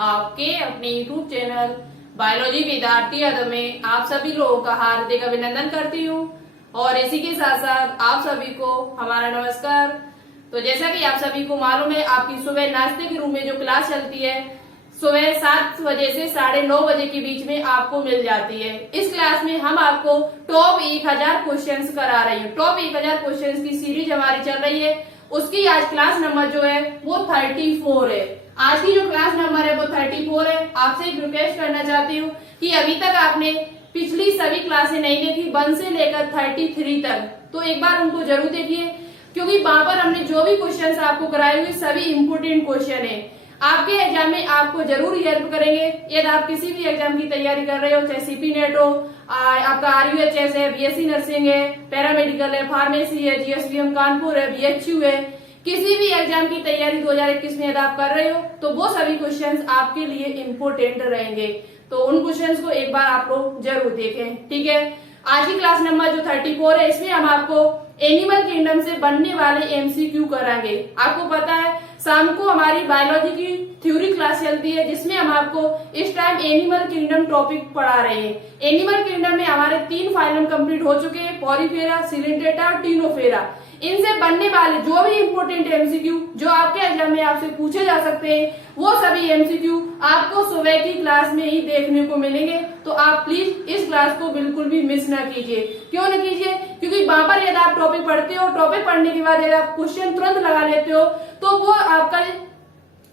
आपके अपने YouTube channel biology विद्यार्थी अदब में आप सभी लोगों का हार्दिक अभिनंदन करती हूँ और इसी के साथ साथ आप सभी को हमारा नमस्कार। तो जैसा कि आप सभी को मालूम है, आपकी सुबह नाश्ते के रूम में जो क्लास चलती है सुबह 7 बजे से 9:30 बजे के बीच में आपको मिल जाती है। इस क्लास में हम आपको टॉप 1000 क्वेश्चंस करा रही हूँ। टॉप 1000 क्वेश्चंस की सीरीज हमारी चल रही है, उसकी आज क्लास नंबर जो है वो 34 है। आज की जो क्लास नंबर है वो 34 है। आपसे एक रिक्वेस्ट करना चाहती हूँ कि अभी तक आपने पिछली सभी क्लासें नहीं देखी 1 से लेकर 33 तक, तो एक बार उनको जरूर देखिए, क्योंकि वहां पर हमने जो भी क्वेश्चन आपको कराए हुए सभी इम्पोर्टेंट क्वेश्चन है, आपके एग्जाम में आपको जरूर हेल्प करेंगे। यदि आप किसी भी एग्जाम की तैयारी कर रहे हो, चाहे सीपी नेट हो, आपका RUHS है, BSc नर्सिंग है, पैरामेडिकल है, फार्मेसी है, GSVM कानपुर है, BHU है, किसी भी एग्जाम की तैयारी 2021 में यदि आप कर रहे हो तो वो सभी क्वेश्चंस आपके लिए इम्पोर्टेंट रहेंगे। तो उन क्वेश्चंस को एक बार आप लोग जरूर देखें, ठीक है। आज की क्लास नंबर जो 34 है, इसमें हम आपको एनिमल किंगडम से बनने वाले MCQ कराएंगे। आपको पता है शाम को हमारी बायोलॉजी की थ्योरी क्लास चलती है, जिसमें हम आपको इस टाइम एनिमल किंगडम टॉपिक पढ़ा रहे हैं। एनिमल किंगडम में हमारे 3 फाइलम कंप्लीट हो चुके हैं, पॉलीफेरा, सिलेंडेटा और टीनोफेरा। इनसे बनने वाले जो भी इम्पोर्टेंट MCQ जो आपके एग्जाम में आपसे पूछे जा सकते हैं, वो सभी MCQ आपको सुबह की क्लास में ही देखने को मिलेंगे। तो आप प्लीज इस क्लास को बिल्कुल भी मिस ना कीजिए। क्यों ना कीजिए? क्योंकि वहां पर यदि आप टॉपिक पढ़ते हो, टॉपिक पढ़ने के बाद यदि आप क्वेश्चन तुरंत लगा लेते हो तो वो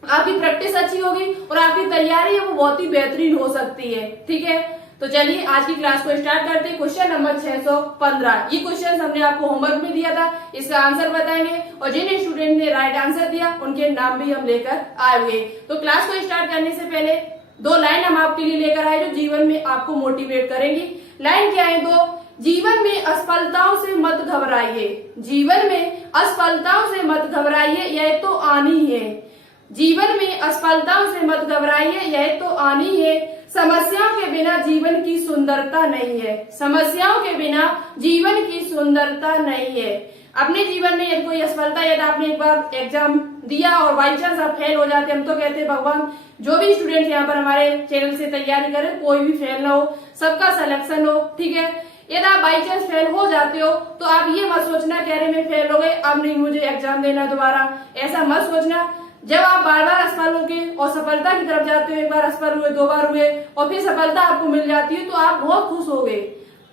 आपकी प्रैक्टिस अच्छी होगी और आपकी तैयारी है वो बहुत ही बेहतरीन हो सकती है, ठीक है। तो चलिए आज की क्लास को स्टार्ट करते हैं। क्वेश्चन नंबर 615, ये क्वेश्चन हमने आपको होमवर्क में दिया था, इसका आंसर बताएंगे और जिन स्टूडेंट ने राइट आंसर दिया उनके नाम भी हम लेकर आए हुए। तो क्लास को स्टार्ट करने से पहले 2 लाइन हम आपके लिए लेकर आए जो जीवन में आपको मोटिवेट करेंगी। लाइन क्या है? 2, जीवन में असफलताओं से मत घबराइए। जीवन में असफलताओं से मत घबराइए, यह तो आनी है। जीवन में असफलताओं से मत घबराइए, यह तो आनी है। समस्याओं के बिना जीवन की सुंदरता नहीं है। समस्याओं के बिना जीवन की सुंदरता नहीं है। अपने जीवन में यदि कोई असफलता, यदि आपने एक बार एग्जाम दिया और बाई चांस आप फेल हो जाते, हम तो कहते हैं भगवान जो भी स्टूडेंट यहाँ पर हमारे चैनल से तैयारी करें कोई भी फेल ना हो, सबका सिलेक्शन हो, ठीक है। यदि आप बाई चांस फेल हो जाते हो तो आप ये मत सोचना कह रहे मैं फेल हो गए अब नहीं मुझे एग्जाम देना दोबारा, ऐसा मत सोचना। जब आप बार बार असफल होके और सफलता की तरफ जाते हो, एक बार असफल हुए, 2 बार हुए और फिर सफलता आपको मिल जाती है तो आप बहुत खुश हो गए,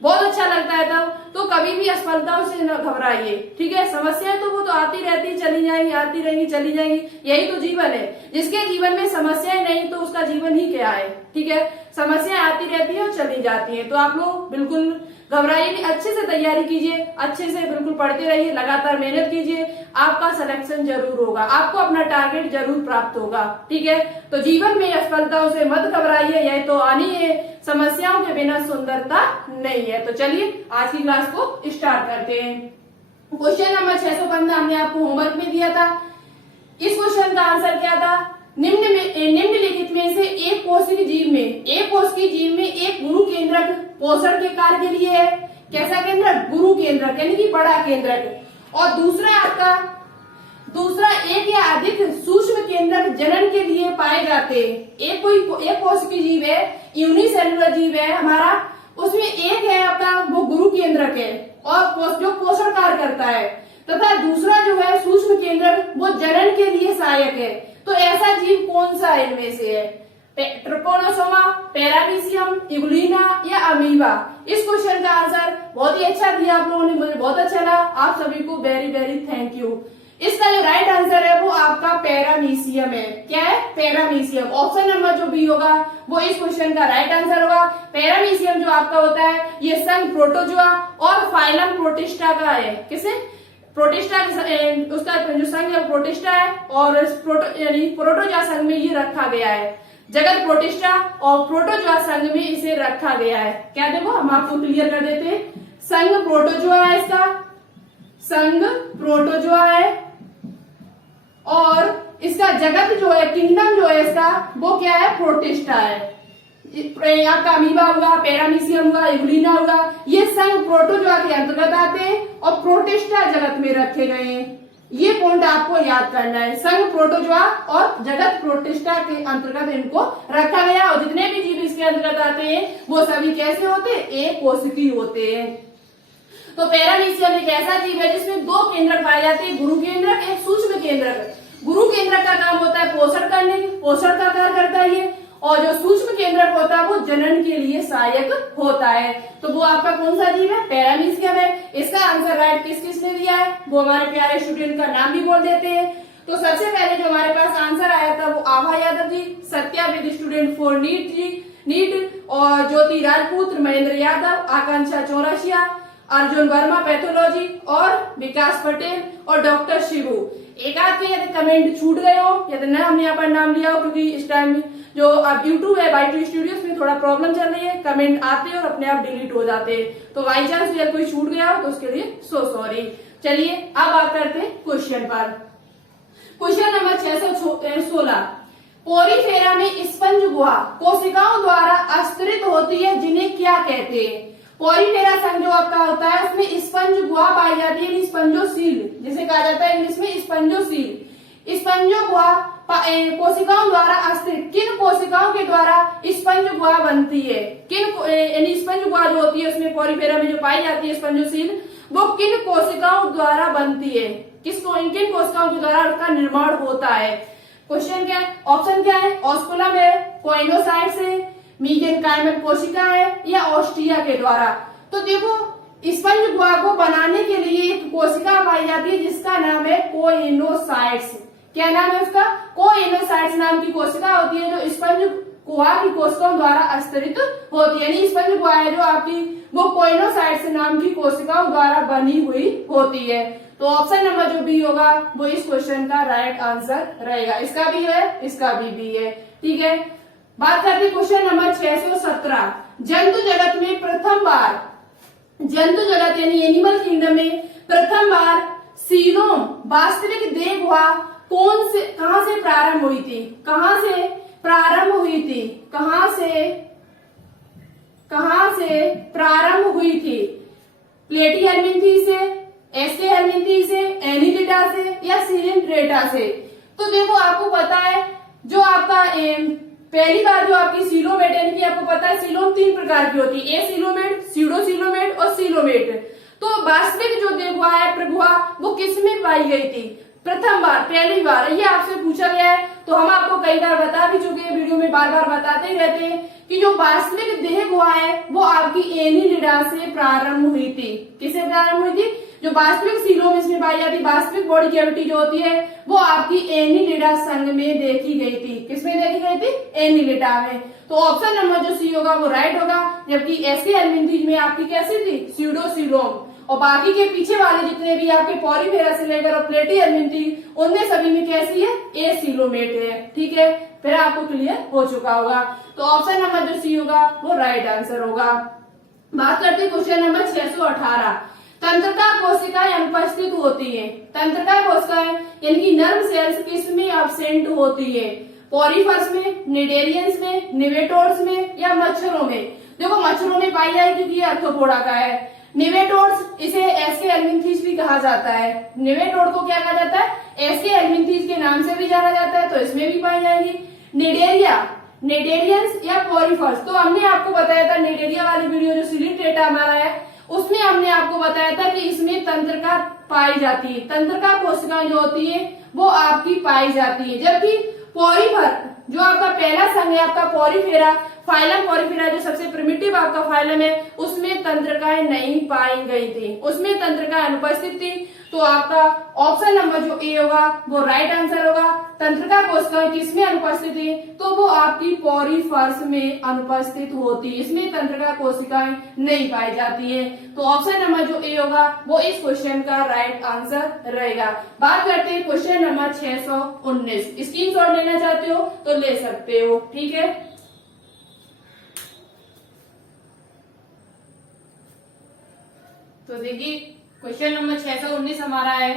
बहुत अच्छा लगता है तब। तो कभी भी असफलताओं से न घबराइए, ठीक है। समस्याएं तो वो तो आती रहती चली जाएंगी, आती रहेंगी चली जाएंगी, यही तो जीवन है। जिसके जीवन में समस्याएं नहीं तो उसका जीवन ही क्या है, ठीक है। समस्याएं आती रहती है और चली जाती है, तो आप लोग बिल्कुल घबराइए नहीं, अच्छे से तैयारी कीजिए, अच्छे से बिल्कुल पढ़ते रहिए, लगातार मेहनत कीजिए, आपका सिलेक्शन जरूर होगा, आपको अपना टारगेट जरूर प्राप्त होगा, ठीक है। तो जीवन में असफलताओं से मत घबराइए, यह तो आनी है। समस्याओं के बिना सुंदरता नहीं है। तो चलिए आज की क्लास को स्टार्ट करते हैं। क्वेश्चन नंबर 615 हमने आपको होमवर्क में दिया था। इस क्वेश्चन का आंसर क्या था? निम्नलिखित में से एक कोशिकीय जीव में एक गुरु केंद्रक पोषण के कार्य के लिए है। कैसा केंद्रक? गुरु केंद्रक, यानी कि बड़ा केंद्रक। और दूसरा एक या अधिक सूक्ष्म केंद्रक जनन के लिए पाए जाते हैं। एक कोशिकीय जीव है, यूनिसेलुलर जीव है हमारा, उसमें एक है आपका वो गुरु केंद्रक है और जो पोषण कार्य करता है, तथा दूसरा जो है सूक्ष्म केंद्रक वो जनन के लिए सहायक है। तो ऐसा जीव कौन सा इनमें से है? ट्रिपोनोसोमा, पैरामीशियम, इग्लूना या अमीबा? इस क्वेश्चन का आंसर बहुत ही अच्छा दिया आप लोगों ने, मुझे बहुत अच्छा लगा। आप सभी को वेरी वेरी थैंक यू। इसका जो राइट आंसर है वो आपका पैरामीशियम है। क्या है? पैरामीशियम। ऑप्शन नंबर जो बी होगा वो इस क्वेश्चन का राइट आंसर होगा। पैरामीशियम जो आपका होता है ये संघ प्रोटोजोआ और फाइलम प्रोटिस्टा का है। किसे? प्रोटिस्टा, उसका जो संघ है प्रोटिस्टा है और प्रोटोजोआ संघ में ये रखा गया है। जगत प्रोटिस्टा और प्रोटोजोआ संघ में इसे रखा गया है। क्या देखो हम आपको क्लियर कर देते हैं। संघ प्रोटोजोआ है, इसका संघ प्रोटोजोआ है और इसका जगत जो है, किंगडम जो है इसका, वो क्या है? प्रोटिस्टा है। आपका अमीबा हुआ, पैरामीशियम हुआ, इग्लूना हुआ, ये संघ प्रोटोजोआ के अंतर्गत आते हैं और प्रोटिस्टा जगत में रखे गए हैं। ये पॉइंट आपको याद करना है। संघ प्रोटोजोआ और जगत प्रोटिस्टा के अंतर्गत इनको रखा गया और जितने भी जीव इसके अंतर्गत आते हैं वो सभी कैसे होते हैं, एक कोशिकीय होते हैं। तो पैरामीशियम एक ऐसा जीव है जिसमें दो केंद्रक पाए जाते हैं, गुरु केंद्रक, एक सूक्ष्म केंद्रक। गुरु केंद्रक का काम होता है पोषण करने, पोषण का कार्य करता है ये, और जो सूक्ष्म केंद्रक होता है वो जनन के लिए सहायक होता है। तो वो आपका कौन सा जीव है, पैरामीशियम है। इसका आंसर राइट किस किस ने दिया है, वो हमारे प्यारे स्टूडेंट का नाम भी बोल देते हैं। तो सबसे पहले जो हमारे पास आंसर आया था वो Abha Yadav ji, Satya with student for NEET ji, NEET, और ज्योति राजपूत, महेंद्र यादव, आकांक्षा चौरसिया, अर्जुन वर्मा पैथोलॉजी, और विकास पटेल और डॉक्टर शिबू। एक आध के यदि कमेंट छूट गए हो, यदि न हमने यहाँ पर नाम लिया हो, क्योंकि इस टाइम जो अब यूट्यूब है बाइट स्टूडियोज में थोड़ा प्रॉब्लम चल रही है, कमेंट आते और अपने आप डिलीट हो जाते हैं। तो बाई चांस यदि कोई छूट गया हो तो उसके लिए सो सॉरी। चलिए अब बात करते हैं क्वेश्चन पर। क्वेश्चन नंबर 616, पोरीफेरा में स्पंज गुहा कोशिकाओं द्वारा आस्तरित होती है जिन्हें क्या कहते हैं। पोरीफेरा संघ जो आपका होता है उसमें स्पंज गुहा पाई जाती है, स्पंजोसील जिसे कहा जाता है इंग्लिश में स्पंजोसील। स्पंजो गुहा कोशिकाओं द्वारा आश्रित, किन कोशिकाओं के द्वारा स्पंज गुहा बनती है, किन स्पंज गुहा जो होती है उसमें पोरीफेरा में जो पाई जाती है स्पंजोसील, वो किन कोशिकाओं द्वारा बनती है, किन कोशिकाओं के द्वारा उसका निर्माण होता है। क्वेश्चन क्या है, ऑप्शन क्या है, ऑस्कुलम है, कोइनोसाइट्स है, मीसेनकाइमल कोशिका है, या ऑस्ट्रिया के द्वारा। तो देखो स्पंज गुहा को बनाने के लिए एक कोशिका पाई जाती है जिसका नाम है कोइनोसाइट्स। क्या नाम है उसका, कोइनोसाइट्स नाम की कोशिका होती है जो स्पंज गुहा की कोशिकाओं द्वारा आस्तरित होती है, यानी स्पंज गुहा है जो आपकी वो कोइनोसाइट्स नाम की कोशिकाओं द्वारा बनी हुई होती है। तो ऑप्शन नंबर जो बी होगा वो इस क्वेश्चन का राइट आंसर रहेगा। इसका भी है, इसका भी बी है। ठीक है, बात करते हैं क्वेश्चन नंबर 617, जंतु जगत में प्रथम बार, जंतु जगत यानी एनिमल किंगडम में प्रथम बार सीलोम वास्तविक देह गुहा कहां से प्रारंभ हुई थी, कहां से प्रारंभ हुई थी, कहां से प्रारंभ हुई थी, प्लेटी हेलमिंथी से, एसके हेलमिंथी से, एनिलिडा से, या सिलिंड्रेटा से। तो देखो आपको पता है जो आपका पहली बार जो आपकी सीलोमेट यानी कि आपको पता है सीलोम 3 प्रकार की होती है, ए सीलोमेट, सीडो सीलोमेट और सीलोमेट। तो वास्तविक जो देह गुहा है प्रगुहा वो किसमें पाई गई थी, प्रथम बार, पहली बार, ये आपसे पूछा गया है। तो हम आपको कई बार बता भी चुके हैं, वीडियो में बार बार बताते ही रहते हैं कि जो वास्तविक देह गुहा है वो आपकी एनिलिडा से प्रारंभ हुई थी। किससे प्रारंभ हुई थी, जो वास्तविक सीलोम इसमें पाई जाती, वास्तविक बॉडी कैविटी जो होती है वो आपकी एनिलिडा संघ में देखी गई थी। किसमें देखी गई थी, एनिलिडा में। तो ऑप्शन नंबर जो सी होगा वो राइट होगा, जबकि एसके हेलमिंथीज में आपकी कैसी थी, स्यूडोसीलोम, और बाकी के पीछे वाले जितने भी आपके पोरीफेरा से लेकर और प्लेटी हेलमिंथी उनमें सभी में कैसी है, ए सीलोमेट है। ठीक है, फिर आपको क्लियर हो चुका होगा। तो ऑप्शन नंबर जो सी होगा वो राइट आंसर होगा। बात करते हैं क्वेश्चन नंबर 618, तंत्रिका कोशिकाएं अनुपस्थित होती है, तंत्रिका कोशिकाएं यानी कि नर्व सेल्स किसमें एब्सेंट होती है, पोरीफर्स में, निडेरियंस में, निवेटोड्स में, या मच्छरों में। देखो मच्छरों में पाई जाएगी क्योंकि ये अर्थोपोडा का है। निवेटोड्स इसे एसके हेलमिंथीज भी कहा जाता है, निवेटोड को क्या कहा जाता है, एसके हेलमिंथीज के नाम से भी जाना जाता है, तो इसमें भी पाई जाएगी। निडेरिया, निडेरियंस या पोरीफर्स, तो हमने आपको बताया था निडेरिया वाली वीडियो जो सिलिंड्रेटा हमारा है उसमें हमने आपको बताया था कि इसमें तंत्रिका पाई जाती है, तंत्रिका कोशिकाएं जो होती है वो आपकी पाई जाती है। जबकि पोरीफर जो आपका पहला संघ है आपका पोरीफेरा, फाइलम पोरीफेरा जो सबसे प्रिमिटिव आपका फाइलम है उसमें तंत्रिकाएं नहीं पाई गई थी, उसमें तंत्रिकाएं अनुपस्थित थी। तो आपका ऑप्शन नंबर जो ए होगा वो राइट आंसर होगा। तंत्रिका कोशिकाएं किसमें अनुपस्थित है, तो वो आपकी पोरीफर्स में अनुपस्थित होती है, इसमें तंत्रिका कोशिकाएं नहीं पाई जाती है। तो ऑप्शन नंबर जो ए होगा वो इस क्वेश्चन का राइट आंसर रहेगा। बात करते हैं क्वेश्चन नंबर 619, स्क्रीनशॉट लेना चाहते हो तो ले सकते हो। ठीक है, तो देखिए क्वेश्चन नंबर 619 हमारा है,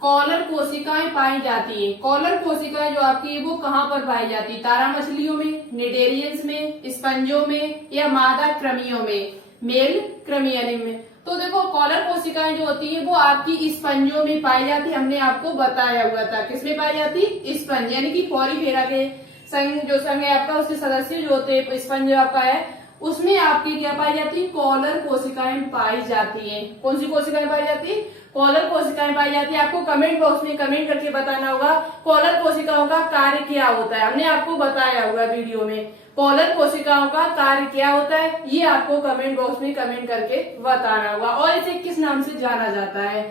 कॉलर कोशिकाएं पाई जाती है। कॉलर कोशिकाएं जो आपकी वो कहाँ पर पाई जाती है, तारा मछलियों में, निडेरियंस में, स्पंजों में, या मादा कृमियों में, मेल कृमियनिम में। तो देखो कॉलर कोशिकाएं जो होती है वो आपकी स्पंजों में पाई जाती, हमने आपको बताया हुआ था। किसमें पाई जाती? स्पंज, यानी कि पॉलीफेरा के संघ जो संघ है आपका, उसके सदस्य जो होते हैं, स्पंज आपका है, उसमें आपकी क्या पाई जाती है? कॉलर कोशिकाएं पाई जाती है। कौन सी कोशिकाएं पाई जाती है? कॉलर कोशिकाएं पाई जाती है। आपको कमेंट बॉक्स में कमेंट करके बताना होगा कॉलर कोशिकाओं का कार्य क्या होता है। हमने आपको बताया हुआ वीडियो में कॉलर कोशिकाओं का कार्य क्या होता है, ये आपको कमेंट बॉक्स में कमेंट करके बताना होगा। और इसे किस नाम से जाना जाता है?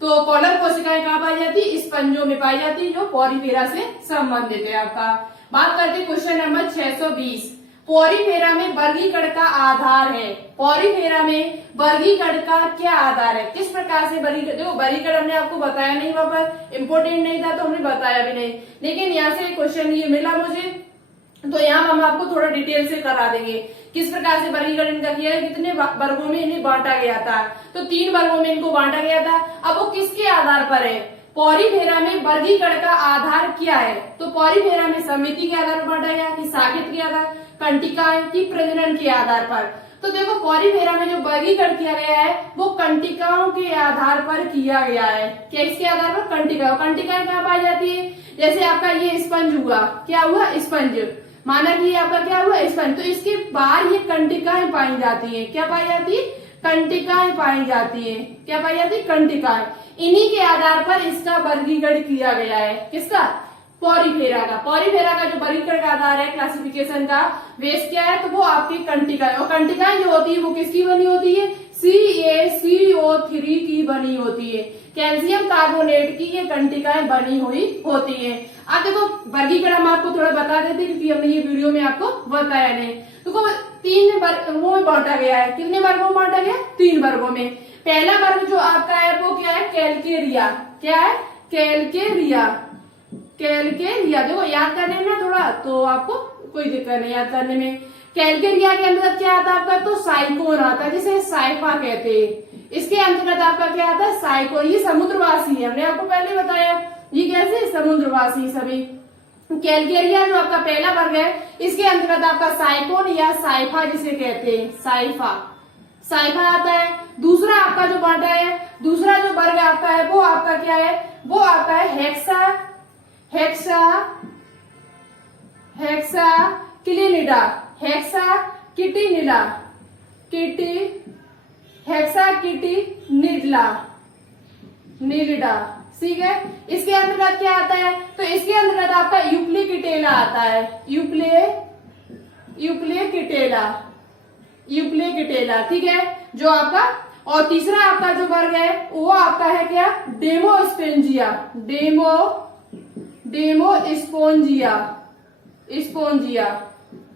तो कॉलर कोशिकाएं कहाँ पाई जाती है? स्पंजों में पाई जाती है, जो पॉलीफेरा से संबंधित है। आपका बात करते हैं क्वेश्चन नंबर 620। पॉलीफेरा में वर्गीकरण का आधार है। पॉलीफेरा में वर्गीकरण का क्या आधार है? किस प्रकार से वर्गीकरण? देखो वर्गीकरण हमने आपको बताया नहीं, वहां पर इम्पोर्टेंट नहीं था तो हमने बताया भी नहीं, लेकिन यहाँ से क्वेश्चन ये मिला मुझे, तो यहाँ हम आपको थोड़ा डिटेल से करा देंगे किस प्रकार से वर्गीकरण इनका किया है, कितने वर्गों में इन्हें बांटा गया था। तो 3 वर्गों में इनको बांटा गया था। अब वो किसके आधार पर है? पॉलीफेरा में वर्गीकरण का आधार क्या है? तो पॉलीफेरा में समिति के आधार पर बांटा गया, कि शाखित के आधार, कंटिकाएं की प्रजनन के आधार पर। तो देखो पॉलीफेरा में जो वर्गीकरण किया गया है वो कंटिकाओं के आधार पर किया गया है। क्या इसके आधार पर? कंटिकाओं। कंटिकाएं कहाँ पाई जाती है? जैसे आपका ये स्पंज हुआ, क्या हुआ? स्पंज, माना कि आपका क्या हुआ? स्पंज। तो इसके बाहर ये कंटिकाएं पाई जाती है। क्या पाई जाती है? कंटिकाएं पाई जाती है। क्या पाई जाती है? कंटिकाएं। इन्हीं के आधार पर इसका वर्गीकरण किया गया है। किसका? पॉलीफेरा का। पॉलीफेरा का जो वर्गीकरण का आधार है क्लासिफिकेशन का, बेस क्या है? तो वो आपकी कंटिकाएं, और कंटिकाएं जो होती है वो किसकी बनी होती है? CaCO3 की बनी होती है। कैल्शियम कार्बोनेट की ये कंटिकाएं बनी हुई होती है। अब देखो वर्गीकरण हम आपको थोड़ा बता देते क्योंकि हमने ये वीडियो में आपको बताया नहीं। तो 3 वर्गों में बांटा गया है। कितने वर्गों में बांटा गया? 3 वर्गों में। पहला वर्ग जो आपका है वो क्या है? कैलकेरिया। क्या है? कैलकेरिया। कैलकेरिया देखो याद करने में ना थोड़ा तो आपको कोई दिक्कत नहीं याद करने में। कैलकेरिया के अंतर्गत क्या आता है आपका? तो साइकोन आता है, जिसे साइफा कहते हैं। इसके अंतर्गत आपका क्या आता है? साइकोन। ये समुद्रवासी है, हमने आपको पहले बताया। ये कैसे? समुद्रवासी सभी। कैलकेरिया जो आपका पहला वर्ग है, इसके अंतर्गत आपका साइकोन या साइफा जिसे कहते हैं, साइफा, साइफा आता है। दूसरा आपका जो बांटा है, दूसरा जो वर्ग आपका है वो आपका क्या है? वो आपका है हेक्साकिटिनिडा। हेक्साकिटिनिडा, ठीक है। इसके अंतर्गत क्या आता है? तो इसके अंतर्गत आपका यूप्लिकिटेला आता है। यूप्लिकिटेला, ठीक है, जो आपका। और तीसरा आपका जो वर्ग है वो आपका है क्या? डेमोस्पोंजिया,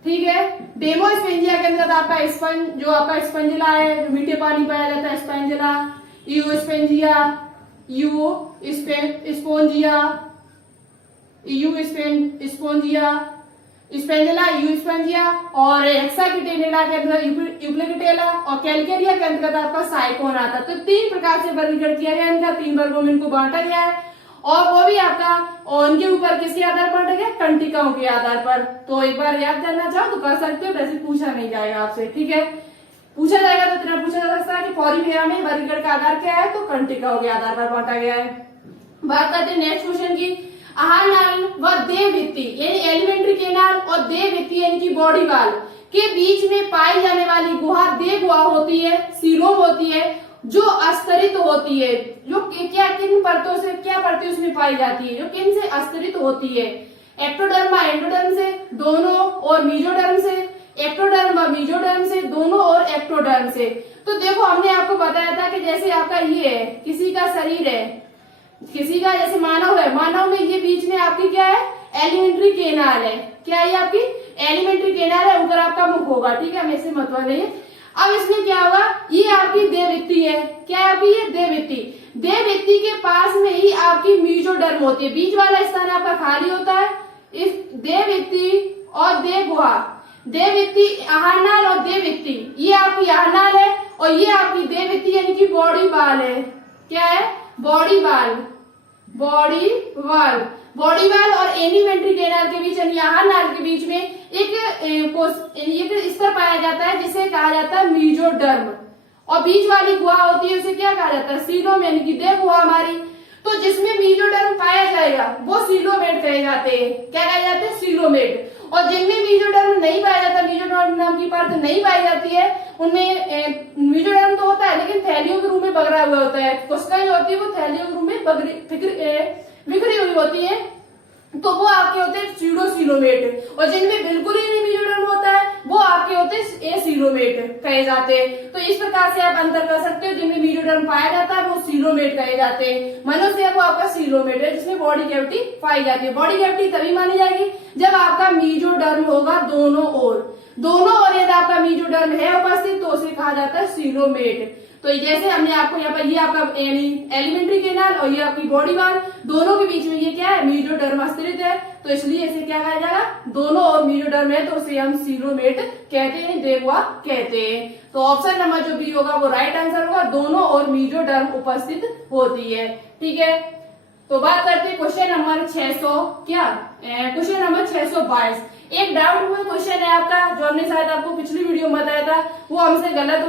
ठीक है। डेमोस्पोंजिया के अंदर आपका स्पंज, जो आपका स्पंजिला है, मीठे पानी पाया जाता है, स्पंजिला, स्पेंजिला और हेक्साकिटिनिडा के अंदर यूप्लिकिटेला और कैलकेरिया के अंतर्गत आपका साइकोन आता है। तो 3 प्रकार से वर्गीकरण किया गया इनका, 3 वर्गों में इनको बांटा गया है। और वो भी आपका, और उनके ऊपर किसके आधार पर बांटा गया? कंटिकाओं के आधार पर। तो एक बार याद करना चाहो तो कर सकते हो, वैसे पूछा नहीं जाएगा आपसे, ठीक है। पूछा जाएगा तो इतना पूछा जा सकता है कि पॉलीफेरा में वर्गीकरण का आधार क्या है? तो कंटिकाओं के आधार पर बांटा गया है। बात करते हैं नेक्स्ट क्वेश्चन की। आहार नाल व देह भित्ति यानी एलिमेंट्री केनाल और देह भित्ति यानी कि बॉडी वाल के बीच में पाई जाने वाली गुहा देह गुहा होती है, सीलोम होती है, जो अस्तरित होती है। जो क्या किन परतों से, क्या परतें उसमें पाई जाती है? जो किन से अस्तरित होती है? एक्टोडर्म व एंडोडर्म से दोनों, और मीजोडर्म से। एक्टोडर्म व मीजोडर्म से दोनों, और एक्टोडर्म से। तो देखो हमने आपको बताया था कि जैसे आपका ये है, किसी का शरीर है, किसी का जैसे मानव है, मानव में ये बीच में आपकी क्या है? एलिमेंट्री केनाल है। क्या है? आपकी एलिमेंट्री केनाल है, ऊपर आपका मुख होगा, ठीक है, हमें इससे मतलब नहीं है। अब इसमें क्या होगा? ये आपकी देह भित्ति है। क्या है आपकी? ये देह भित्ति। देह भित्ति के पास में ही आपकी मीजोडर्म होती है, बीच वाला स्थान आपका खाली होता है। इस देह भित्ति और देह गुहा, देह भित्ति, आहारनाल और देह भित्ति, ये आपकी आहारनाल है और ये आपकी देह भित्ति यानी कि बॉडी वाल है। क्या है? बॉडी वाल और एलिमेंट्री केनाल के बीच यानी आहारनाल के बीच में एक स्तर पाया जाता है जिसे कहा जाता है मीजोडर्म। और बीच वाली गुहा होती है उसे क्या कहा जाता है, सीलोम, यानी कि देह गुहा हमारी। तो जिसमें मीजोडर्म पाया जाएगा वो सीलोमेट कहे जाते हैं। क्या कहे जाते हैं, सीलोमेट। और जिनमें मीजोडर्म नहीं पाया जाता, मीजोडर्म नाम की परत नहीं पाई जाती है, उनमें मीजोडर्म तो होता है लेकिन थैलियों के रूप में बगरा हुआ होता है। कोशिकाएं जो होती है वो थैलियों के रूप में बिखरी हुई होती है, तो वो आपके होते हैं स्यूडोसीलोमेट। और जिनमें बिल्कुल ही नहीं मीजोडर्म होता है वो आपके होते हैं एसीलोमेट कहे जाते हैं। तो इस प्रकार से आप अंतर कर सकते हो, जिनमें मीजोडर्म पाया जाता है वो सीलोमेट कहे जाते हैं। मनुष्य वो आपका सीलोमेट है जिसमें बॉडी कैविटी पाई जाती है। बॉडी कैविटी तभी मानी जाएगी जब आपका मीजोडर्म होगा दोनों ओर यदि आपका मीजोडर्म है उपस्थित तो उसे कहा जाता है सीलोमेट। तो जैसे हमने आपको यहाँ पर ये आपका एलिमेंट्री कैनाल और ये आपकी बॉडी वाल, दोनों के बीच में ये क्या है, मीजोडर्म स्थित है, तो इसलिए इसे क्या कहा जाएगा, दोनों और मीजोडर्म है तो उसे हम सीलोमेट कहते हैं, देववा कहते हैं। तो ऑप्शन नंबर जो बी होगा वो राइट आंसर होगा, दोनों और मीजोडर्म उपस्थित होती है। ठीक है, तो बात करते हैं क्वेश्चन नंबर 600 क्वेश्चन नंबर 622। एक डाउट हुआ क्वेश्चन है आपका, जो हमने शायद आपको पिछली वीडियो में बताया था, वो हमसे गलत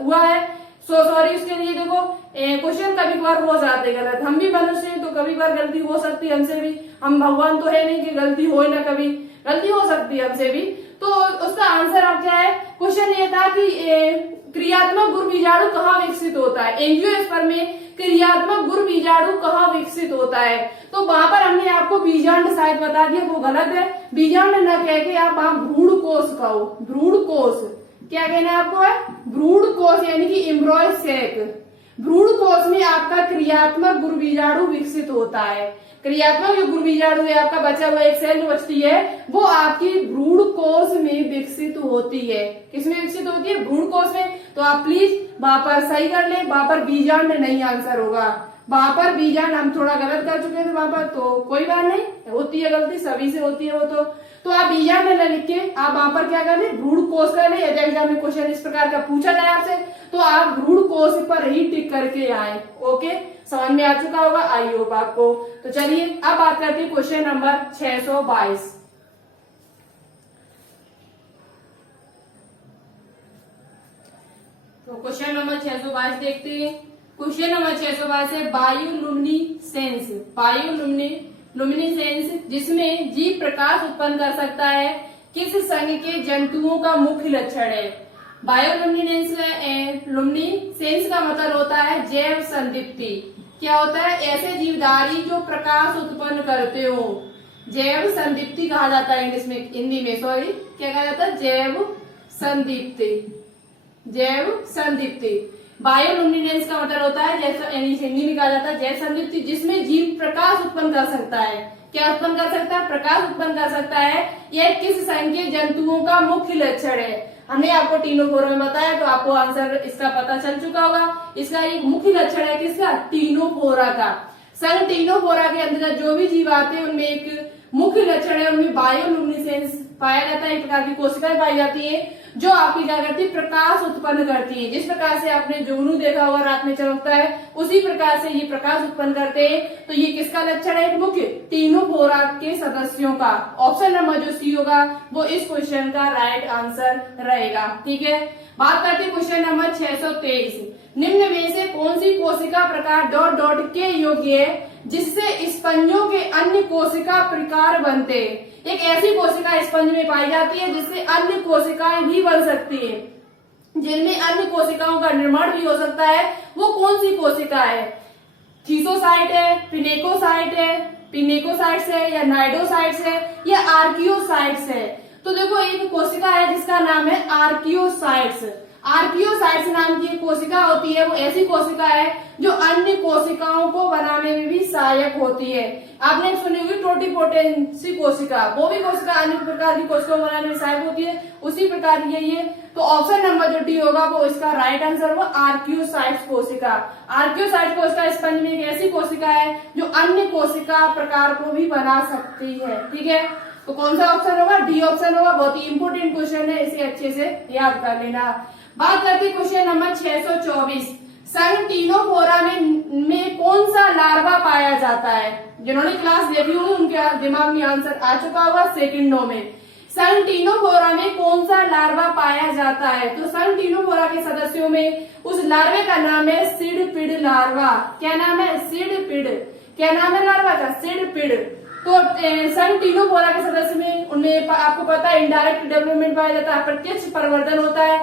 हुआ है। सो सॉरी उसके लिए। देखो क्वेश्चन कभी कभार हो जाते गलत, हम भी मनुष्य हैं तो कभी बार गलती हो सकती है हमसे भी, हम भगवान तो है नहीं कि गलती हो ना, कभी गलती हो सकती है हमसे भी। तो उसका आंसर अब क्या है, क्वेश्चन ये था कि क्रियात्मक गुरु बीजाणु कहाँ विकसित होता है, एंजियोस्पर्म में क्रियात्मक गुरु बीजाणु कहाँ विकसित होता है। तो वहां पर हमने आपको बीजांड शायद बता दिया, वो गलत है। बीजांड न कह के आप भ्रूण कोष कहो, भ्रूण कोष क्या कहना है आपको, है भ्रूण कोष यानी कि एम्ब्रॉय सैक। भ्रूण कोष में आपका क्रियात्मक गुरु बीजाणु विकसित होता है। क्रियात्मक जो गुरु बीजाणु है आपका बचा हुआ एक सेल जो बचती है वो आपकी भ्रूण कोष में विकसित होती है। किसमें विकसित होती है, भ्रूण कोष में। तो आप प्लीज वहां पर सही कर ले, वहां पर बीजांड नहीं आंसर होगा, वहां पर बीजांड हम थोड़ा गलत कर चुके थे वहां पर, तो कोई बात नहीं, होती है गलती, सभी से होती है वो। तो आप बीजांड न लिख के आप वहां पर क्या कर ले, भ्रूण कोष कर ले। यदि एग्जाम में क्वेश्चन इस प्रकार का पूछा जाए आपसे तो आप भ्रूण कोष पर ही टिक करके आए। ओके, समझ में आ चुका होगा, आई होप आपको। तो चलिए अब बात करते हैं क्वेश्चन नंबर 622। तो क्वेश्चन नंबर 622 देखते हैं। क्वेश्चन नंबर 622 है बायोलुमिनेसेंस। बायोलुमिनेसेंस जिसमें जीव प्रकाश उत्पन्न कर सकता है, किस संघ के जंतुओं का मुख्य लक्षण है। बायोलुमिनेसेंस का मतलब होता है जैव संदीप्ति। क्या होता है, ऐसे जीवधारी जो प्रकाश उत्पन्न करते हो, जैव संदीप्ति कहा जाता है इंग्लिश में, हिंदी में सॉरी क्या कहा जाता है, जैव संदीप्ति। जैव संदीप्ति बायोलुमिनेसेंस का मतलब होता है जैसे हिंदी में कहा जाता है जैव संदीप्ति, जिसमें जीव प्रकाश उत्पन्न कर सकता है। क्या उत्पन्न कर सकता है, प्रकाश उत्पन्न कर सकता है। यह किस संघ के जंतुओं का मुख्य लक्षण है। हमने आपको टीनोफोरा में बताया तो आपको आंसर इसका पता चल चुका होगा। इसका एक मुख्य लक्षण है किसका, टीनोफोरा का। संघ टीनोफोरा के अंतर्गत जो भी जीव आते हैं उनमें एक मुख्य लक्षण है, उनमें बायोलुमिनेसेंस पाया जाता है। एक प्रकार की कोशिकाएं पाई जाती है जो आपकी क्या करती है, प्रकाश उत्पन्न करती है। जिस प्रकार से आपने जुगनू देखा होगा रात में चमकता है, उसी प्रकार से ये प्रकाश उत्पन्न करते हैं। तो ये किसका लक्षण है, एक मुख्य टीनोफोरा के सदस्यों का। ऑप्शन नंबर जो सी होगा वो इस क्वेश्चन का राइट आंसर रहेगा। ठीक है, बात करते हैं क्वेश्चन नंबर 623। निम्न में से कौन सी कोशिका प्रकार डॉट डॉट के योग्य है जिससे स्पंजों के अन्य कोशिका प्रकार बनते हैं। एक ऐसी कोशिका स्पंज में पाई जाती है जिससे अन्य कोशिकाएं भी बन सकती है, जिनमें अन्य कोशिकाओं का निर्माण भी हो सकता है। वो कौन सी कोशिका है, थीसोसाइट है, पिनेकोसाइट्स है या नाइडोसाइट्स है या आर्कियोसाइट्स है। तो देखो एक कोशिका है जिसका नाम है आर्कियोसाइट्स। आर्कियोसाइट्स नाम की एक कोशिका होती है, वो ऐसी कोशिका है जो अन्य कोशिकाओं को बनाने में भी सहायक होती है। आपने सुनी हुई टोटिपोटेंसी कोशिका, वो भी कोशिका अन्य प्रकार की कोशिकाओं बनाने में सहायक होती है, उसी प्रकार की ये। तो ऑप्शन नंबर जो डी होगा वो इसका राइट आंसर होगा आर्कियोसाइट्स कोशिका। आर्कियोसाइट्स कोशिका स्पंज में एक ऐसी कोशिका है जो अन्य कोशिका प्रकार को भी बना सकती है। ठीक है, तो कौन सा ऑप्शन होगा, डी ऑप्शन होगा। बहुत ही इंपोर्टेंट क्वेश्चन है, इसे अच्छे से याद कर लेना। बात करते हैं क्वेश्चन नंबर 624। संघ टीनोफोरा में कौन सा लार्वा पाया जाता है। जिन्होंने क्लास देखी होगी उनके दिमाग में आंसर आ चुका होगा सेकंडों में। संघ टीनोफोरा में कौन सा लार्वा पाया जाता है? तो संघ टीनोफोरा के सदस्यों में उस लार्वे का नाम है सीडपिड लार्वा। क्या नाम है? सीडपिड। क्या नाम है लार्वा का? सीडपिड। तो संघ टीनोफोरा के सदस्य में उनमें आपको पता है इनडायरेक्ट डेवलपमेंट पाया जाता है, प्रत्यक्ष परिवर्धन होता है,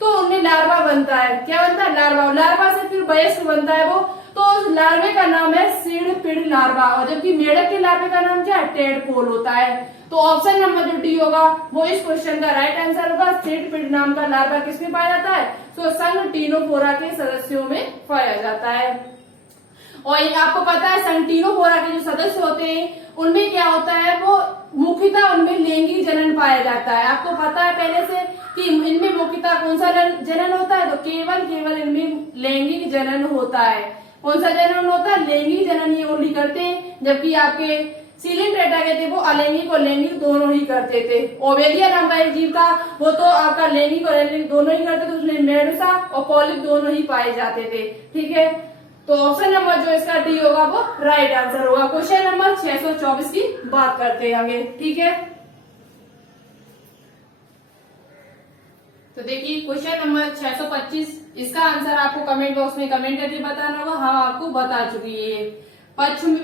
तो उनमें लार्वा बनता है। क्या बनता है? लार्वा। लार्वा से फिर वयस्क बनता है वो, तो उस लार्वे का नाम है सीडपिड लार्वा। और जबकि मेढक के लार्वे का नाम क्या है? टेडपोल होता है। तो ऑप्शन नंबर जो डी होगा वो इस क्वेश्चन का राइट आंसर होगा। सीडपिड नाम का लार्वा किसमें पाया जाता है? तो संघ टीनोफोरा के सदस्यों में पाया जाता है। और आपको पता है संघ टीनोफोरा के जो सदस्य होते हैं उनमें क्या होता है, वो मुख्यतः उनमें लैंगिक जनन पाया जाता है। आपको पता है पहले से कि इनमें मुख्यतः कौन सा जनन होता है? तो केवल इनमें लैंगिक जनन होता है। कौन सा जनन होता है? लैंगिक जनन ये ओनली करते हैं, जबकि आपके सिलिंड्रेटा के थे वो अलैंगिक और लैंगिक दोनों ही करते थे। ओवेलिया नाम का एक जीव था, वो तो आपका लैंगिक और अलैंगिक दोनों ही करते थे, उसमें मेडुसा और पॉलिप दोनों ही पाए जाते थे। ठीक है, तो ऑप्शन नंबर जो इसका डी होगा वो राइट आंसर होगा। क्वेश्चन नंबर 624 की बात करते हैं आगे। ठीक है, तो देखिए क्वेश्चन नंबर 625, इसका आंसर आपको कमेंट बॉक्स में कमेंट करके बताना होगा। हम आपको बता चुकी है। पश्चिम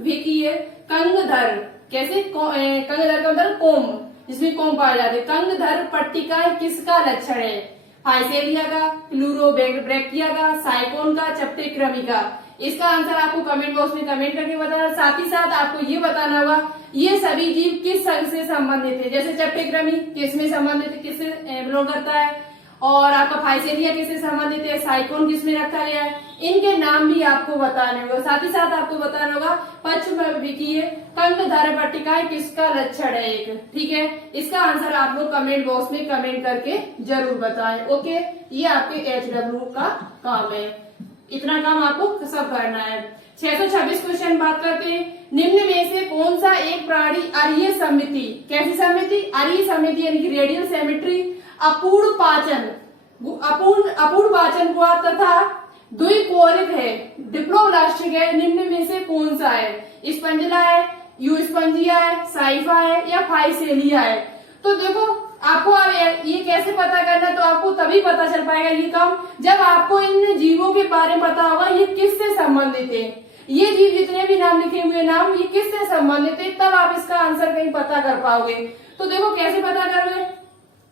विकीय कंगधर, कैसे? कंगधर का मतलब कोम, जिसमें कोम पाया जाता है। कंगधर पट्टिका किसका लक्षण है? फाइसेलिया का, प्लूरोब्रैकिया का, साइकोन का, चपटे क्रमी का। इसका आंसर आपको कमेंट बॉक्स में कमेंट करके बताना। साथ ही साथ आपको ये बताना होगा ये सभी जीव किस संघ से संबंधित है। जैसे चपटे क्रमी किस में संबंधित है, किससे बिलोंग करता है, और आपका फाइसेलिया किससे संबंधित है, साइकोन किसमें रखा गया है, इनके नाम भी आपको बताने होगा। साथ ही साथ आपको बताना होगा पश्चिम विकीय कंगधर पट्टिकाएं किसका लक्षण है एक। ठीक है, इसका आंसर आप लोग कमेंट बॉक्स में कमेंट करके जरूर बताएं। ओके, ये आपके HW का काम है, इतना काम आपको सब करना है। 626 क्वेश्चन बात करते हैं। निम्न में से कौन सा एक प्राणी अरीय समिति, कैसी समिति? अरीय समिति यानी कि रेडियल सिमेट्री, अपूर्ण पाचन गुहा तथा द्विकोरिक है, डिप्लोब्लास्टिक है, निम्न में से कौन सा है? स्पंजिला है, यूस्पंजिया है, साइफा है या फाइसेलिया है? तो देखो आपको ये कैसे पता करना, तो आपको तभी पता चल पाएगा ये काम जब आपको इन जीवों के बारे में पता होगा ये किससे संबंधित है। ये जीव जितने भी नाम लिखे हुए नाम ये किससे संबंधित है, तब आप इसका आंसर कहीं पता कर पाओगे। तो देखो कैसे पता करोगे?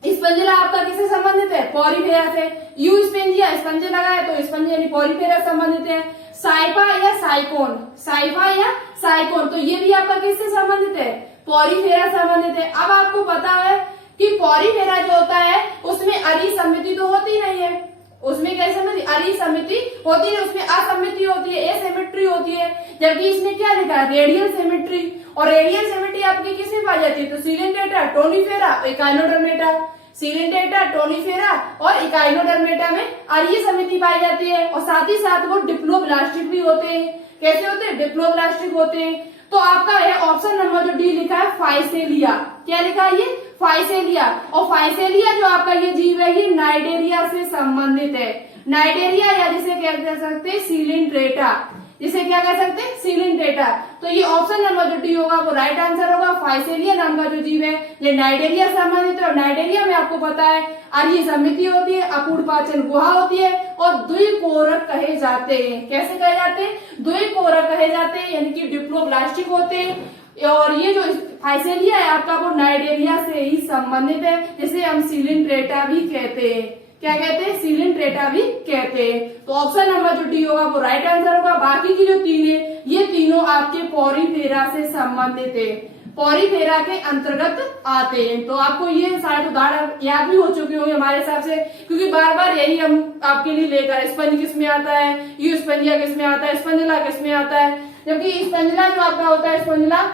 स्पंजिला आपका किससे संबंधित है? पॉरीफेरा से। यूस्पेंजिया स्पंज लगा है तो स्पंज यानी पॉरीफेरा संबंधित है। साइफा या साइकोन, साइफा या साइकोन, तो ये भी आपका किससे संबंधित है? पॉरीफेरा संबंधित है। अब आपको पता है कि पॉरीफेरा जो होता है उसमें अरीय समिति तो होती नहीं है, उसमें कैसे समिति? अरीय समिति होती है, उसमें असमिति होती है, एसिमेट्री होती है। जबकि इसमें क्या लिखा है? Radial symmetry. और रेडियल सिमेट्री आपकी किसमें पाई जाती है? तो सिलिंड्रेटा, टोनीफेरा, इकाइनोडर्मेटा। सिलिंड्रेटा, टोनीफेरा और इकाइनोडर्मेटा में अरीय समिति पाई जाती है। और साथ ही साथ वो डिप्लोब्लास्टिक भी होते हैं। कैसे होते हैं? डिप्लोब्लास्टिक होते हैं। तो आपका है ऑप्शन नंबर जो डी लिखा है फाइसेलिया। क्या लिखा है? ये फाइसेलिया। और फाइसेलिया जो आपका ये जीव है ये नाइडेरिया से संबंधित है। नाइडेरिया या जिसे कह सकते हैं सिलिंड्रेटा, जिसे क्या कह सकते हैं? सिलिंड्रेटा। तो ये ऑप्शन नंबर जो डी होगा वो राइट आंसर होगा। फाइसेलिया नाम का जो जीव है ये नाइडेरिया संबंधित है। और नाइडेरिया में आपको पता है अरीय समिति होती है, अपूर्ण पाचन गुहा होती है और द्विकोरक कहे जाते हैं। कैसे कहे जाते हैं? द्विकोरक कहे जाते हैं, यानी कि डिप्लोब्लास्टिक होते हैं। और ये जो फाइसेलिया है आपका वो नाइडेरिया से ही संबंधित है, जिसे हम सिलिंड्रेटा भी कहते हैं। क्या कहते हैं? सिलिंड्रेटा भी कहते हैं। तो ऑप्शन नंबर जो डी होगा वो राइट आंसर होगा। बाकी की जो तीन है ये तीनों आपके पॉरीफेरा से संबंधित है, पॉरीफेरा के अंतर्गत आते हैं। तो आपको ये शायद उदाहरण याद भी हो चुके होंगे हमारे हिसाब से, क्योंकि बार बार यही हम आपके लिए लेकर, स्पंज किस में आता है, यू स्पंजिया किस में आता है, स्पंजिला किस में आता है। जबकि स्पंजिला जो आपका होता है, स्पंजिला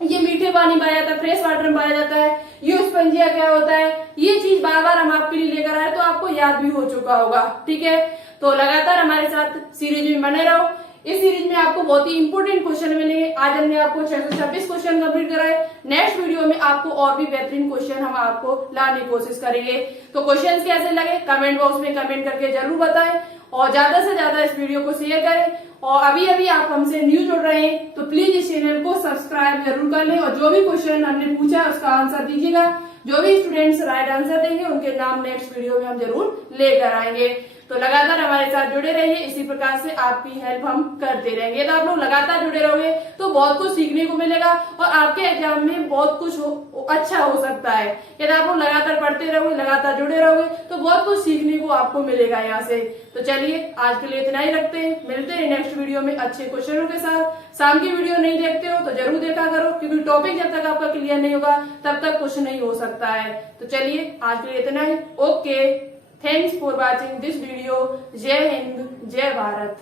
ये मीठे पानी में पाया जाता है, फ्रेश वाटर में पाया जाता है। यू स्पंजिया क्या होता है, ये चीज बार बार हम आपके लिए लेकर आए तो आपको याद भी हो चुका होगा। ठीक है, तो लगातार हमारे साथ सीरीज में बने रहो। इस सीरीज में आपको बहुत ही इंपोर्टेंट क्वेश्चन मिलेंगे। आज हमने आपको 626 क्वेश्चन कंप्लीट कराए। नेक्स्ट वीडियो में आपको और भी बेहतरीन क्वेश्चन हम आपको लाने की कोशिश करेंगे। तो क्वेश्चंस कैसे लगे कमेंट बॉक्स में कमेंट करके जरूर बताएं और ज्यादा से ज्यादा इस वीडियो को शेयर करें और अभी अभी आप हमसे न्यू जुड़ रहे हैं तो प्लीज इस चैनल को सब्सक्राइब जरूर कर लें और जो भी क्वेश्चन हमने पूछा है उसका आंसर दीजिएगा। जो भी स्टूडेंट्स राइट आंसर देंगे उनके नाम नेक्स्ट वीडियो में हम जरूर लेकर आएंगे। तो लगातार हमारे साथ जुड़े रहिए, इसी प्रकार से आपकी हेल्प हम करते रहेंगे। तो आप लोग लगातार जुड़े रहोगे तो बहुत कुछ सीखने को मिलेगा और आपके एग्जाम में बहुत कुछ अच्छा हो सकता है। यदि आप लोग लगातार पढ़ते रहोगे, लगातार जुड़े रहोगे तो बहुत कुछ सीखने को आपको मिलेगा यहाँ से। तो चलिए आज के लिए इतना ही रखते हैं, मिलते हैं नेक्स्ट वीडियो में अच्छे क्वेश्चनों के साथ। शाम की वीडियो नहीं देखते हो तो जरूर देखा करो, क्योंकि टॉपिक जब तक आपका क्लियर नहीं होगा तब तक कुछ नहीं हो सकता है। तो चलिए आज के लिए इतना ही। Okay, thanks for watching this video. जय हिंद, जय भारत।